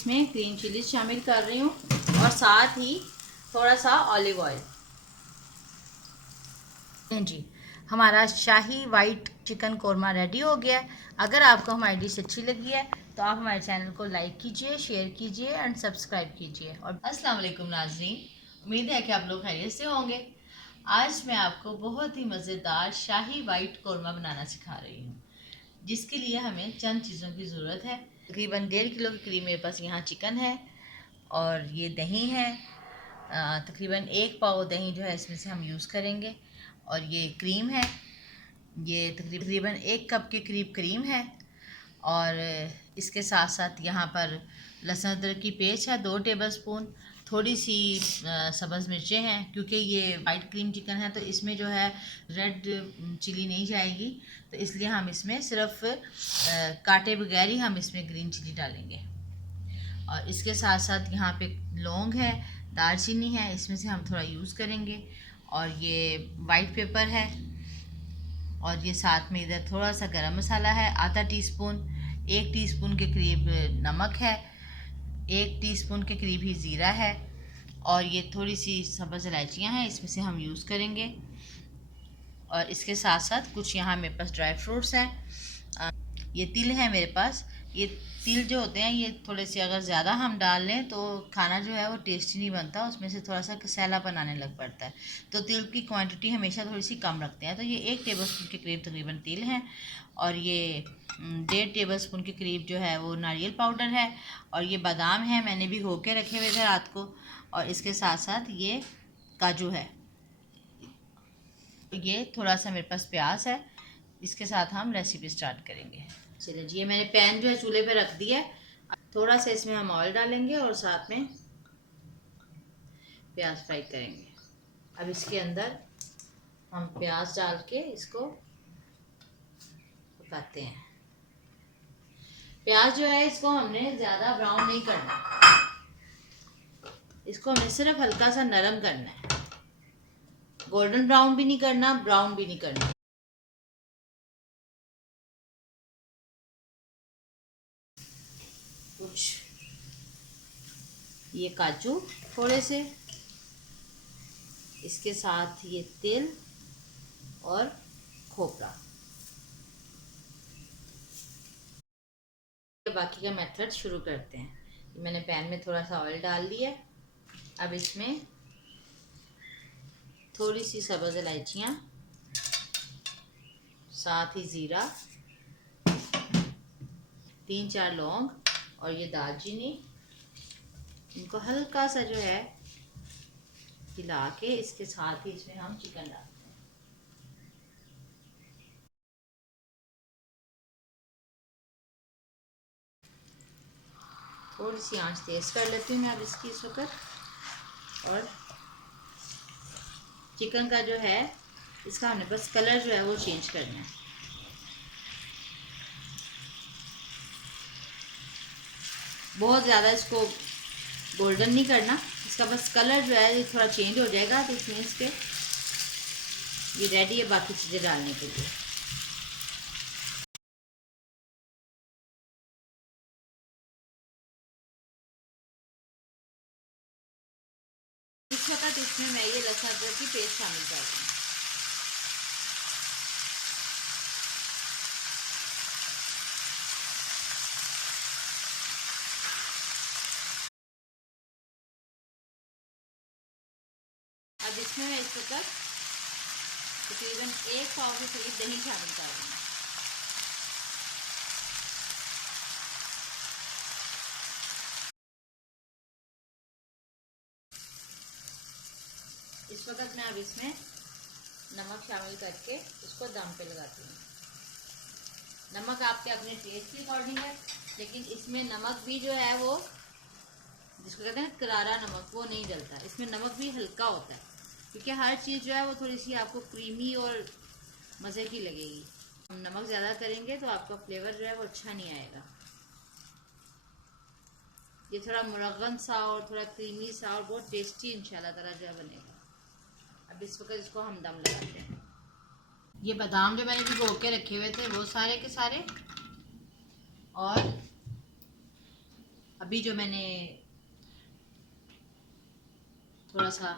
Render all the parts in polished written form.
इसमें green chilli शामिल कर रही हूँ और साथ ही थोड़ा सा ऑलिव ऑयल। जी, हमारा शाही वाइट चिकन कोरमा रेडी हो गया है। अगर आपको हमारी डिश अच्छी लगी है तो आप हमारे चैनल को लाइक कीजिए, शेयर कीजिए एंड सब्सक्राइब कीजिए। और अस्सलाम वालेकुम नाज़रीन, उम्मीद है कि आप लोग खैरियत से होंगे। आज मैं आपको बहुत ही मज़ेदार शाही वाइट कोरमा बनाना सिखा रही हूँ, जिसके लिए हमें चंद चीज़ों की ज़रूरत है। तकरीबन 1.5 किलो के करीब मेरे पास यहाँ चिकन है और ये दही है। तकरीबन 1 पाव दही जो है इसमें से हम यूज़ करेंगे। और ये क्रीम है, ये तकरीबन 1 कप के करीब क्रीम है। और इसके साथ साथ यहाँ पर लहसुन अदरक की पेस्ट है 2 टेबल स्पून। थोड़ी सी सब्ज़ मिर्चें हैं, क्योंकि ये वाइट क्रीम चिकन है तो इसमें जो है रेड चिली नहीं जाएगी, तो इसलिए हम इसमें सिर्फ काटे बगैर ही हम इसमें ग्रीन चिली डालेंगे। और इसके साथ साथ यहाँ पे लौंग है, दालचीनी है, इसमें से हम थोड़ा यूज़ करेंगे। और ये वाइट पेपर है। और ये साथ में इधर थोड़ा सा गरम मसाला है आधा टीस्पून। 1 टीस्पून के करीब नमक है। 1 टीस्पून के करीब ही ज़ीरा है। और ये थोड़ी सी सब्ज़ इलायचियाँ हैं, इसमें से हम यूज़ करेंगे। और इसके साथ साथ कुछ यहाँ मेरे पास ड्राई फ्रूट्स हैं। ये तिल है मेरे पास। ये तिल जो होते हैं ये थोड़े से अगर ज़्यादा हम डाल लें तो खाना जो है वो टेस्टी नहीं बनता, उसमें से थोड़ा सा कसैलापन आने लग पड़ता है। तो तिल की क्वांटिटी हमेशा थोड़ी सी कम रखते हैं। तो ये 1 टेबल स्पून के करीब तकरीबन तिल है। और ये 1.5 टेबल स्पून के करीब जो है वो नारियल पाउडर है। और ये बादाम है, मैंने भी भिगो के रखे हुए थे रात को। और इसके साथ साथ ये काजू है। ये थोड़ा सा मेरे पास प्याज है। इसके साथ हम रेसिपी स्टार्ट करेंगे। चलिए जी, ये मैंने पैन जो है चूल्हे पे रख दिया है। थोड़ा सा इसमें हम ऑयल डालेंगे और साथ में प्याज फ्राई करेंगे। अब इसके अंदर हम प्याज डाल के इसको पकाते हैं। प्याज जो है इसको हमने ज़्यादा ब्राउन नहीं करना, इसको हमें सिर्फ हल्का सा नरम करना है। गोल्डन ब्राउन भी नहीं करना, ब्राउन भी नहीं करना। कुछ ये काजू थोड़े से, इसके साथ ये तिल और खोपरा। बाकी का मेथड शुरू करते हैं। मैंने पैन में थोड़ा सा ऑयल डाल दिया। अब इसमें थोड़ी सी सब्ज़ इलायचियाँ, साथ ही ज़ीरा, 3-4 लौंग और ये दालचीनी, इनको हल्का सा जो है हिला के इसके साथ ही इसमें हम चिकन डालते हैं। थोड़ी सी आंच तेज़ कर लेती हूँ मैं अब इसकी इस वक्त। और चिकन का जो है इसका हमने बस कलर जो है वो चेंज करना है। बहुत ज़्यादा इसको गोल्डन नहीं करना, इसका बस कलर जो है ये थोड़ा चेंज हो जाएगा तो इसमें इसके ये रेडी है बाकी चीज़ें डालने के लिए। इस वक्त इसमें मैं ये लहसुन अदरक की पेस्ट शामिल कर दूँ। अब इसमें मैं इस वक्त तकरीबन 1 पाव के करीब दही शामिल कर दूँगी। इस वक्त मैं अब इसमें नमक शामिल करके इसको दम पे लगाती हूँ। नमक आपके अपने टेस्ट के अकॉर्डिंग है, लेकिन इसमें नमक भी जो है वो जिसको कहते हैं करारा नमक, वो नहीं डलता। इसमें नमक भी हल्का होता है, क्योंकि हर चीज़ जो है वो थोड़ी सी आपको क्रीमी और मज़े की लगेगी। हम नमक ज़्यादा करेंगे तो आपका फ्लेवर जो है वो अच्छा नहीं आएगा। ये थोड़ा मुरगन सा और थोड़ा क्रीमी सा और बहुत टेस्टी इंशाल्लाह ताला जो है बनेगा। अब इस वक्त इसको हम दम लगाते हैं। ये बादाम जो मैंने भिगो के रखे हुए थे वो सारे के सारे। और अब अभी जो मैंने थोड़ा सा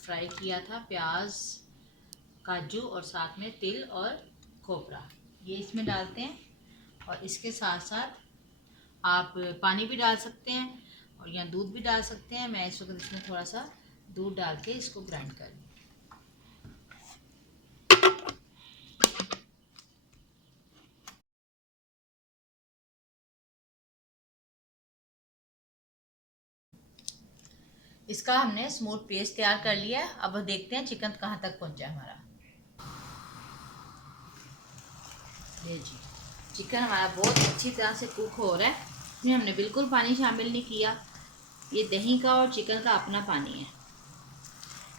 फ्राई किया था प्याज, काजू और साथ में तिल और खोपरा, ये इसमें डालते हैं। और इसके साथ साथ आप पानी भी डाल सकते हैं और या दूध भी डाल सकते हैं। मैं इस वक्त इसमें थोड़ा सा दूध डाल के इसको ग्राइंड कर लूँ। इसका हमने स्मूथ पेस्ट तैयार कर लिया है। अब देखते हैं चिकन कहाँ तक पहुँचा है हमारा। ये जी, चिकन हमारा बहुत अच्छी तरह से कुक हो रहा है। इसमें हमने बिल्कुल पानी शामिल नहीं किया। ये दही का और चिकन का अपना पानी है।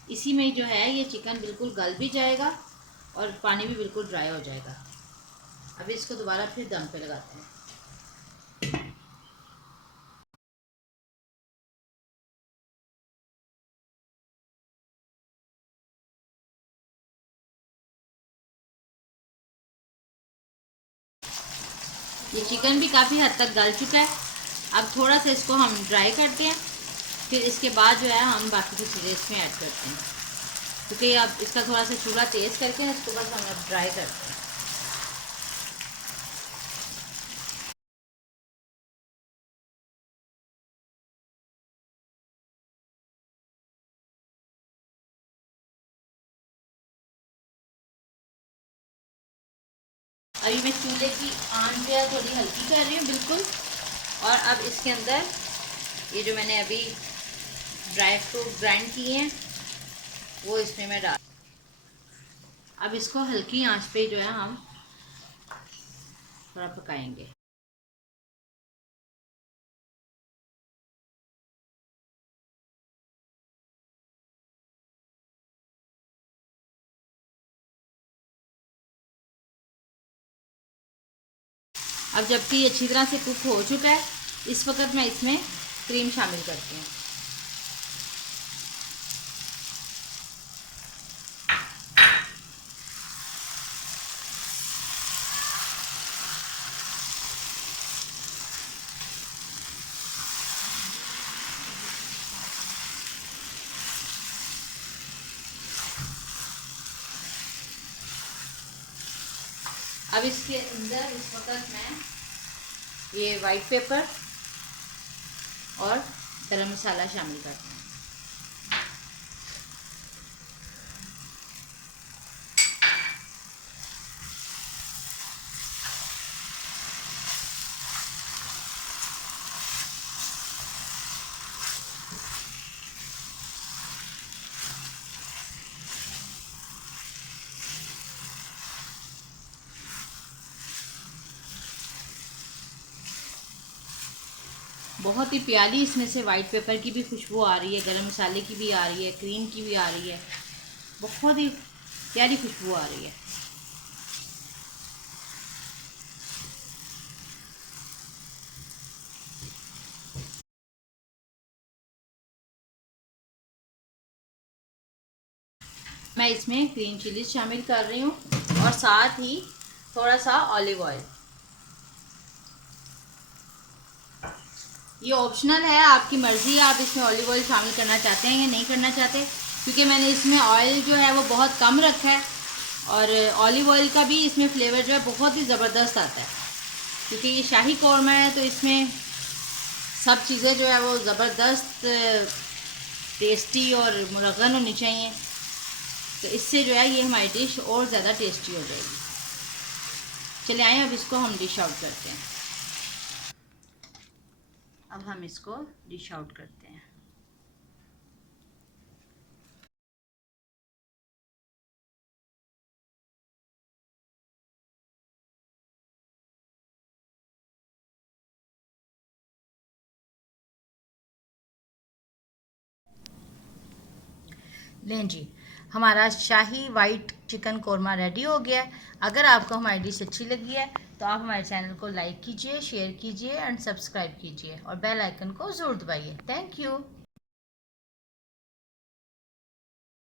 इसी में जो है ये चिकन बिल्कुल गल भी जाएगा और पानी भी बिल्कुल ड्राई हो जाएगा। अभी इसको दोबारा फिर दम पे लगाते हैं। ये चिकन भी काफ़ी हद तक गल चुका है। अब थोड़ा सा इसको हम ड्राई करते हैं, फिर इसके बाद जो है हम बाकी की चीज़ें इसमें ऐड करते हैं, क्योंकि अब इसका थोड़ा सा चूल्हा तेज़ करके ना इसको बस हम अब ड्राई करते हैं। अभी मैं चूल्हे की आंच जो है थोड़ी हल्की कर रही हूँ बिल्कुल। और अब इसके अंदर ये जो मैंने अभी ड्राई फ्रूट ग्राइंड किए हैं वो इसमें मैं डाल। अब इसको हल्की आंच पे जो है हम थोड़ा पकाएंगे। अब जबकि ये अच्छी तरह से कुक हो चुका है, इस वक्त मैं इसमें क्रीम शामिल करती हूँ। अब इसके अंदर इस वक्त मैं ये वाइट पेपर और गरम मसाला शामिल करती हूँ। बहुत ही प्यारी इसमें से वाइट पेपर की भी खुशबू आ रही है, गरम मसाले की भी आ रही है, क्रीम की भी आ रही है। बहुत ही प्यारी खुशबू आ रही है। मैं इसमें ग्रीन चिली शामिल कर रही हूँ और साथ ही थोड़ा सा ऑलिव ऑयल। ये ऑप्शनल है, आपकी मर्ज़ी है, आप इसमें ऑलिव ऑयल शामिल करना चाहते हैं या नहीं करना चाहते, क्योंकि मैंने इसमें ऑयल जो है वो बहुत कम रखा है। और ऑलिव ऑयल का भी इसमें फ्लेवर जो है बहुत ही ज़बरदस्त आता है, क्योंकि ये शाही कौरमा है तो इसमें सब चीज़ें जो है वो ज़बरदस्त टेस्टी और मुरगन होनी चाहिए। तो इससे जो है ये हमारी डिश और ज़्यादा टेस्टी हो जाएगी। चले आए अब इसको हम डिश आउट करते हैं। अब हम इसको डिश आउट करते हैं। लें जी, हमारा शाही वाइट चिकन कोरमा रेडी हो गया है। अगर आपको हमारी डिश अच्छी लगी है तो आप हमारे चैनल को लाइक कीजिए, शेयर कीजिए एंड सब्सक्राइब कीजिए और बेल आइकन को ज़रूर दबाइए। Thank you.